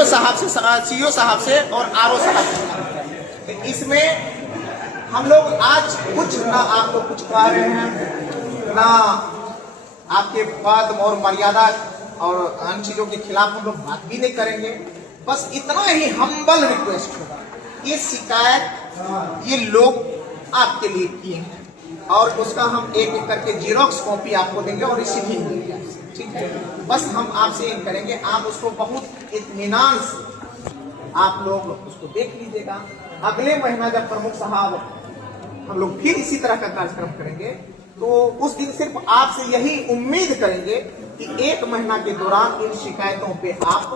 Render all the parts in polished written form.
CEO साहब से और आरओ साहब से। तो इसमें हम लोग आज कुछ ना आपको कुछ कह रहे हैं, ना आपके पद और मर्यादा और अन्य चीजों के खिलाफ हम लोग बात भी नहीं करेंगे। बस इतना ही हम्बल रिक्वेस्ट होगा, ये शिकायत ये लोग आपके लिए किए हैं और उसका हम एक एक करके जीरोक्स कॉपी आपको देंगे और रिसीव देंगे आपसे, ठीक है। बस हम आपसे ये करेंगे, आप उसको बहुत इत्मीनान से आप लोग उसको देख लीजिएगा। अगले महीना जब प्रमुख साहब हम लोग फिर इसी तरह का कार्यक्रम करेंगे तो उस दिन सिर्फ आपसे यही उम्मीद करेंगे कि एक महीना के दौरान इन शिकायतों पे आप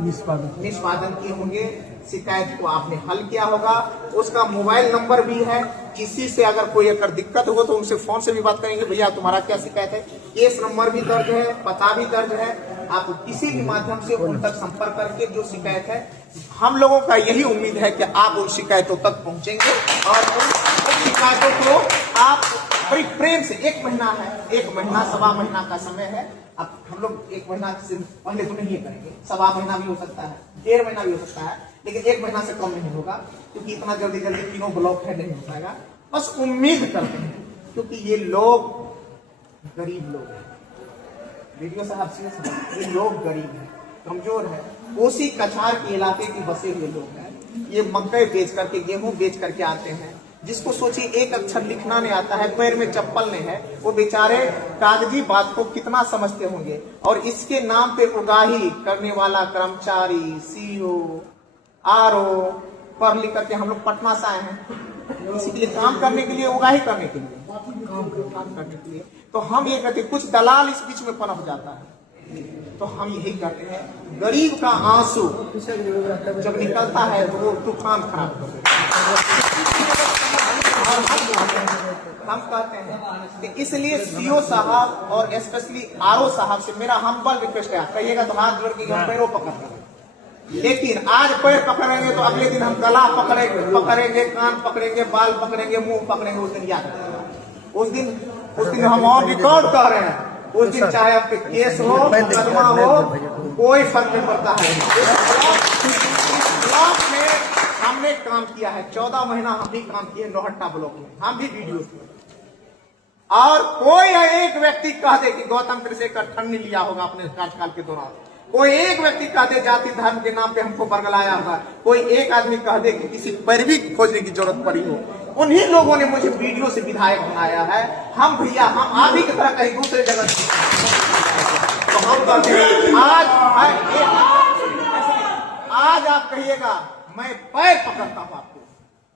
निष्पादन किए होंगे, शिकायत को आपने हल किया होगा। उसका मोबाइल नंबर भी है, किसी से अगर कोई अगर दिक्कत हो तो उनसे फोन से भी बात करेंगे, भैया तुम्हारा क्या शिकायत है। केस नंबर भी दर्ज है, पता भी दर्ज है, आप किसी भी माध्यम से उन तक संपर्क करके जो शिकायत है, हम लोगों का यही उम्मीद है कि आप उन शिकायतों तक पहुंचेंगे और उन शिकायतों को आप बड़ी प्रेम से, एक महीना है, एक महीना सवा महीना का समय है। अब हम लोग एक महीना से पहले तो नहीं करेंगे, सवा महीना भी हो सकता है, 1.5 महीना भी हो सकता है, लेकिन एक महीना से कम नहीं होगा क्योंकि इतना जल्दी जल्दी तीनों ब्लॉक है नहीं हो पाएगा। बस उम्मीद करते हैं क्योंकि ये लोग गरीब लोग हैं, वीडियो साहब से ये लोग गरीब हैं, कमजोर है, कोसी कछार के इलाके के बसे हुए लोग हैं। ये मकई बेच करके, गेहूं बेच करके आते हैं। जिसको सोचिए एक अक्षर लिखना नहीं आता है, पैर में चप्पल नहीं है, वो बेचारे कागजी बात को कितना समझते होंगे। और इसके नाम पे उगाही करने वाला कर्मचारी, सीईओ, आरओ पढ़ लिख करके हम लोग पटना से आए हैं इसी के लिए, काम करने के लिए, उगाही करने के लिए, काम करने के लिए। तो हम ये कहते हैं, कुछ दलाल इस बीच में पनप जाता है, तो हम यही कहते हैं, गरीब का आंसू जब निकलता है तो वो तूफान खराब कर देता है। हम कहते हैं कि इसलिए सीईओ साहब और स्पेशली आरओ साहब से मेरा हम्बल रिक्वेस्ट है, कहिएगा तो हाथ जोड़ के हम पैरों पकड़ लेंगे, लेकिन आज पैर पकड़ेंगे तो अगले दिन हम गला पकड़ेंगे, कान पकड़ेंगे, बाल पकड़ेंगे, मुंह पकड़ेंगे। उस दिन याद रखिएगा, उस दिन हम और रिकॉर्ड कर रहे हैं, उस दिन चाहे आपके केस हो, मुकदमा हो, कोई फर्क नहीं पड़ता है। ब्लॉक में हमने काम किया है, 14 महीना हम भी काम किए नौहट्टा ब्लॉक में, हम भी वीडियो किए। और कोई एक व्यक्ति कह दे कि गौतम कृष्ण ठन्नी लिया होगा अपने कार्यकाल के दौरान, कोई एक व्यक्ति कह दे जाति धर्म के नाम पे हमको बरगलाया होगा, कोई एक आदमी कह दे कि किसी पैरवी खोजने की जरूरत पड़ी हो, उन्हीं लोगों ने मुझे वीडियो से विधायक बनाया है। हम भैया, हम आप ही की तरह कहीं दूसरे जगह तो हम कहते हैं, आज आप कहिएगा मैं पैर पकड़ता हूं आपको,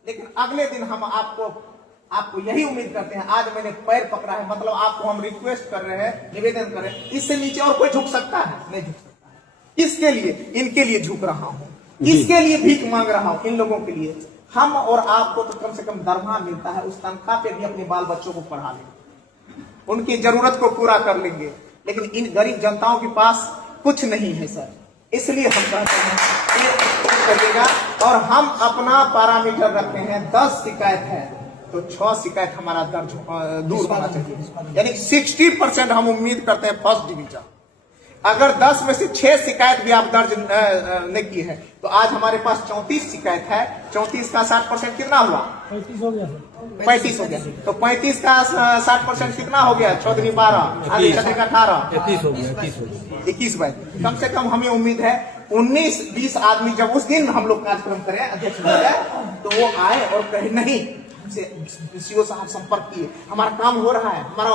लेकिन अगले दिन हम आपको यही उम्मीद करते हैं, आज मैंने पैर पकड़ा है, मतलब आपको हम रिक्वेस्ट कर रहे हैं, निवेदन कर रहे हैं, इससे नीचे और कोई झुक सकता है? नहीं झुक सकता है। इसके लिए, इनके लिए झुक रहा हूं, इसके लिए भीख मांग रहा हूं, इन लोगों के लिए। हम और आपको तो कम से कम दरमाहा मिलता है, उस तनख्वाह पे भी अपने बाल बच्चों को पढ़ा लेंगे, उनकी जरूरत को पूरा कर लेंगे, लेकिन इन गरीब जनताओं के पास कुछ नहीं है सर। इसलिए हम कहते हैं करिएगा, और हम अपना पैरामीटर रखते हैं, 10 शिकायत है तो 6 शिकायत हमारा दर्ज दूर होना चाहिए, यानी 60% हम उम्मीद करते हैं फर्स्ट डिवीजन। अगर 10 में से 6 शिकायत भी आप दर्ज नहीं की है तो आज हमारे पास 34 शिकायत है, 34 का 60% कितना हुआ? 35 हो गया। 35 हो गया, तो 35 का 60% कितना हो गया? 14 12 18 21 हो गया, 21 भाई। कम से कम हमें उम्मीद है 19-20 आदमी जब उस दिन हम लोग कार्यक्रम करें अध्यक्ष महोदय, तो वो आए और कहे नहीं सीईओ साहब संपर्क किए, हमारा काम हो रहा है, हमारा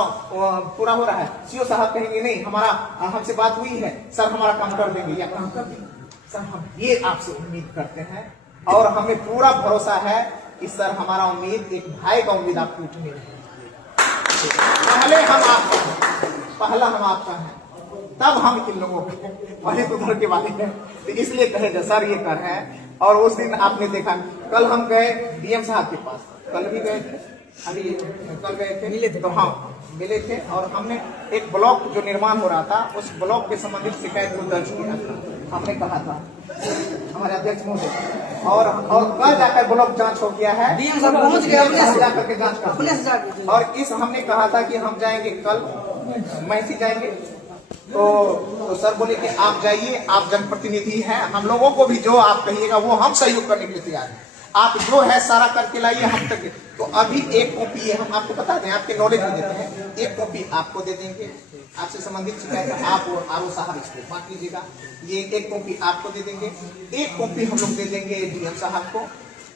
पूरा हो रहा है। सीईओ साहब कहेंगे नहीं, हमारा हमसे बात हुई है सर, हमारा काम कर देंगे या काम कर देंगे सर। हम ये आपसे उम्मीद करते हैं और हमें पूरा भरोसा है कि सर हमारा उम्मीद, एक भाई का उम्मीद आपकी उम्मीद है। पहला हम आपका है, तब हम इन लोगों के पहले तो घर के वाले हैं, तो इसलिए कहे सर ये कर है। और उस दिन आपने देखा, कल हम गए डीएम साहब के पास, कल भी गए थे, अभी कल गए थे, मिले थे, तो हाँ मिले थे, और हमने एक ब्लॉक जो निर्माण हो रहा था उस ब्लॉक के संबंधित शिकायत को दर्ज किया था। हमने कहा था हमारे अध्यक्ष महोदय, और कल जाकर ब्लॉक जांच हो गया है, पहुंच गया जाकर के जांच कर, और इस हमने कहा था कि हम जाएंगे कल, मैसी जाएंगे, तो सर बोले कि आप जाइए, आप जनप्रतिनिधि हैं, हम लोगों को भी जो आप कहिएगा वो हम सहयोग करने के लिए तैयार हैं। आप जो है सारा करके लाइए हम तक। तो अभी एक कॉपी है, हम आपको बता दें, आपके नॉलेज में देते हैं, एक कॉपी आपको दे देंगे, आपसे संबंधित शिकायत है आप और आरओ साहब इसको बांट लीजिएगा। ये एक कॉपी आपको दे देंगे, एक कॉपी हम लोग दे देंगे डीएम साहब को,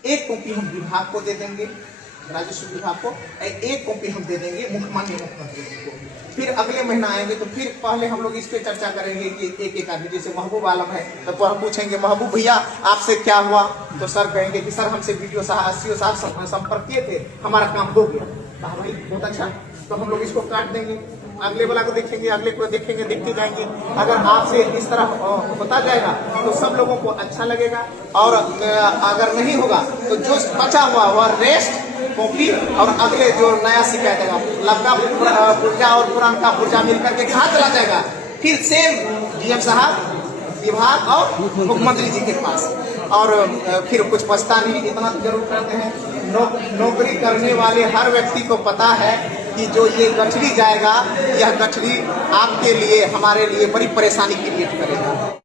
एक कॉपी हम विभाग को दे देंगे, राजस्व विभाग को, एक कॉपी हम दे देंगे मुख्यमंत्री जी को। फिर अगले महीना आएंगे तो फिर पहले हम लोग इस पे चर्चा करेंगे कि एक एक आदमी, जैसे महबूब आलम है तो हम पूछेंगे महबूब भैया आपसे क्या हुआ, तो सर कहेंगे कि सर हमसे वीडियो साहब संपर्क किए थे, हमारा काम हो गया। कहा भाई बहुत अच्छा, तो हम लोग इसको काट देंगे, अगले वाला को देखेंगे, अगले को देखेंगे, देखते जाएंगे। अगर आपसे इस तरह होता जाएगा तो सब लोगों को अच्छा लगेगा, और अगर नहीं होगा तो जो बचा हुआ वह रेस्ट कॉपी और अगले जो नया शिकायत है लबका पुर्जा और पुराना पुर्जा मिलकर के कहाँ चला जाएगा, फिर सेम डीएम साहब विभाग और मुख्यमंत्री जी के पास। और फिर कुछ बचता नहीं, इतना जरूर करते हैं, नौकरी करने वाले हर व्यक्ति को पता है कि जो ये गठरी जाएगा, यह गठरी आपके लिए, हमारे लिए बड़ी परेशानी क्रिएट करेगा।